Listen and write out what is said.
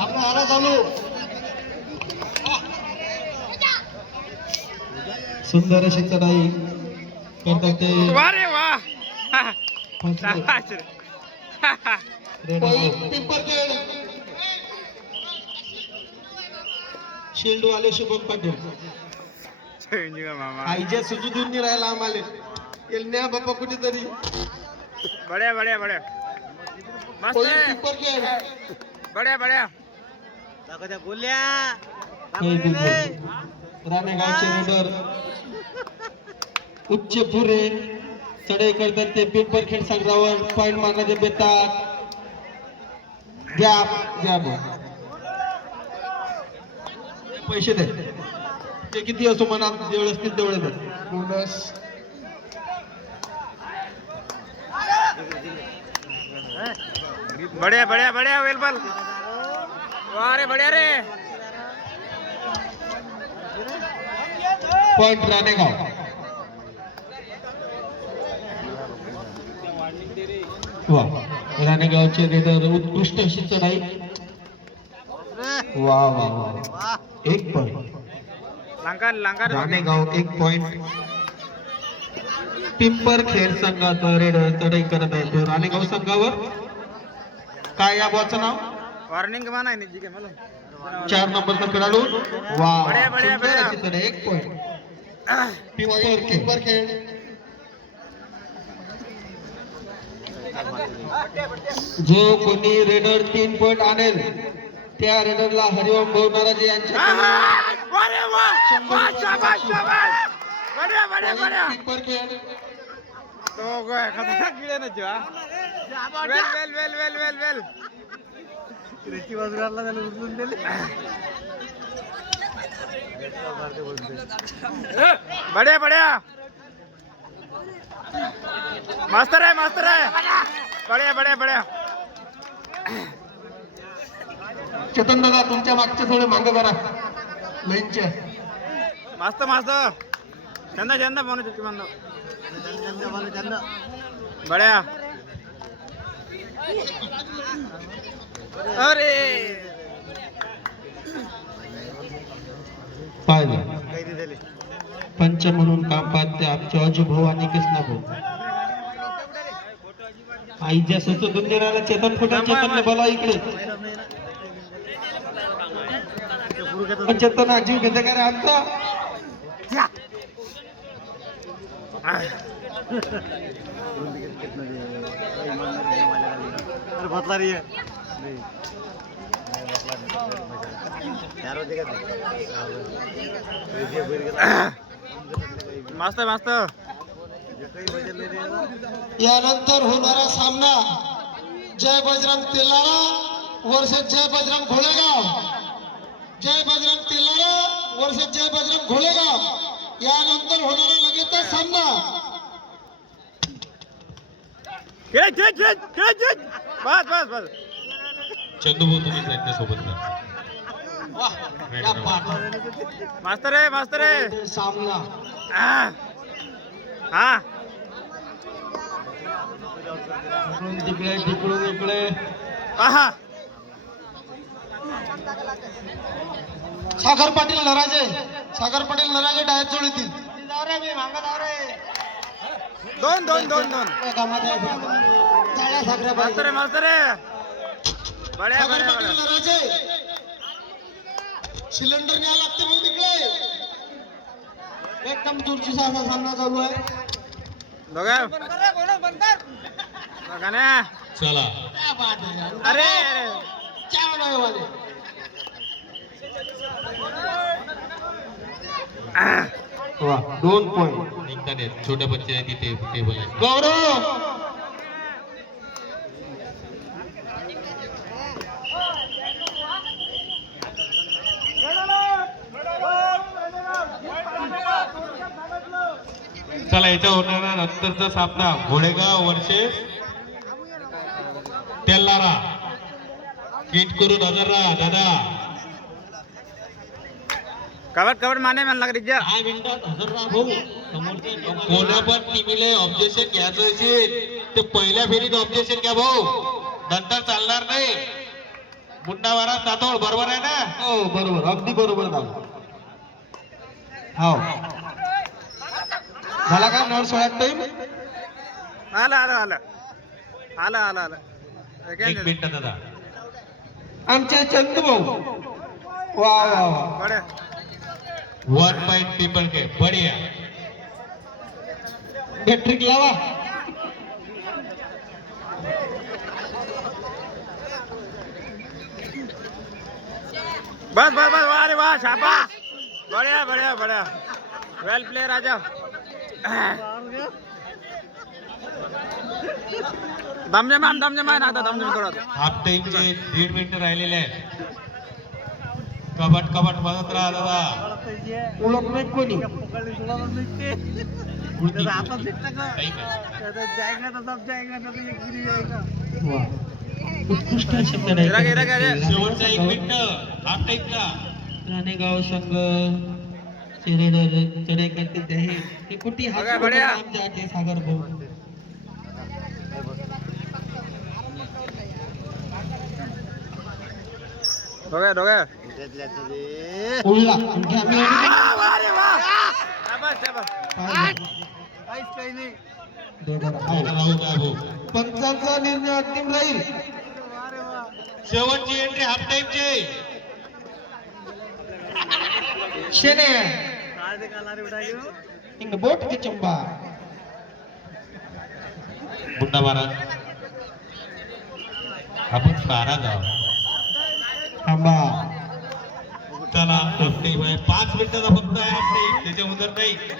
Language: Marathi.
आपला हारा चालू. सुंदर अशी चढाई करतात ते. अरे वा शिल्ड वाले शुभम पाटील आईच्या सुजून राहायला आम्हाला न्या बाप्पा कुठेतरी. बड्या बड्या बड्या मस्त बड्या बड्या बोलल्या राणेगावचे रेडर उच्च पुरे चढाई करतात ते. पिंपरखेड संग्रावर पॉइंट मारण्याचे बेतात. घ्या घ्या पैसे दे ते किती असो मनात जेवढे असतील तेवढे दे. बोनस बड्या बड्या बड्या वेलबल. वाह रे बड्या रे. पॉइंट राणेगाव. वा राणेगावचे रेडर उत्कृष्ट अशी चढाई. वा वा वा एक पॉइंट राणेगाव. एक पॉइंट पिंपरखेड संघाचा रेडर चढाई करत आहे तो राणेगाव संघावर. काय या बॉलचं नाव? वॉर्निंग म्हणा आहे जी के मला 4 नंबरचा खेळाडू. वा बड्या बड्या बड्या. एक पॉइंट पिंपरखेड. जो कोणी रेडर 3 पॉइंट आणेल त्या रेडरला हरिओम भाऊ नराजे यांच्या बड्या बड्या मास्तर आहे बड्या बड्या बड्या. चेतन दादा तुमच्या मागचे थोडे मांग करा लाईनच्या. मस्त मस्त चंदा चंदा म्हणून बड्या. अरे पाहिलं पंच म्हणून काम पाहते आमचे अजू भाऊ आणि कृष्णा भाऊ. आईच्या सुचो दुंदेराला चेतन फुटा. चेतनने बोला इकडे. चेतन जीव घेते का रे आमचा? मस्त मस्त. यानंतर होणारा सामना जय बजरंग तेलारा वर्सेस जय बजरंग घोळेगाव. जय बजरंग तेलारा वर्सेस जय बजरंग घोळेगाव. यानंतर होणारा लगेचचा सामना. बस बस बस. चंदूभाऊ तुम्ही त्यांच्यासोबत मास्तर आहे सामना. हा तिकडून इकडे. सागर पाटील नराजे डायरेक्ट जोडीतील. दोन मास्तर बड्या बड्या नराजे सिलेंडर न्यायला लागते भाऊ तिकडे. एकदम चुरशीचा असा सामना चालू आहे. चला अरे वा 2 पॉइंट निघताना छोट्या बच्चे आहे तिथे टेबल आहे. गौरव चला याच्या होणारा नंतरचा सामना घोडेगाव वर्सेस तेलारा. गीत करून हजर राहा दादा. कवर माने म्हणला रिजा 10 मिनिटात हजर राहा भाऊ. कोणा पण टीव्हीला ऑब्जेक्शन घ्यायचं असेल तर पहिल्या फेरीत ऑब्जेक्शन घ्या भाऊ. नंतर चालणार नाही. मुंडावारा तातोड बरोबर आहे ना? हो बरोबर, अगदी बरोबर दादा. हो झाला का नळ सोळ्यात टाइम? आलं आलं आलं आलं आलं आलं एक मिनिट दादा. आमचे चंदू भाऊ. वा वा वा. बड्या 1 पॉइंट पीपल के बढिया. हॅट्रिक लावा. बस बस बस वाह रे वाह शाबाश बढ़िया बढ़िया बढ़िया वेल प्ले राजा दमजम आहे ना आता दमजम थोडा हाफ टाइमचे 1.5 मिनिटं राहिलेले आहेत. कबट कबट वाजत राहा दादा. ओळख नाही कोणी. वा. उत्कृष्ट शब्द नाही. गिरा गिरा शेवटचा 1 मिनिट हाफ टाइमचा. राणेगाव संघ चढाई करते हे कुठे बघा, बढिया. आमच्या सागर भाऊ. दोघे उडला आणखी आम्ही वाह रे वाह शाबाश शाबाश काहीच काही नाही पंचांचा निर्णय अंतिम राहील. शेवटची एंट्री हाफ टाइमची. शेने इंग बोट के चंबा. मुंडा महाराज आपण 12 गाव. थांबा. चला हाफ टाइम आहे. 5 मिनिटाचा फक्त आहे हाफ टाइम, त्याच्या उदर नाही.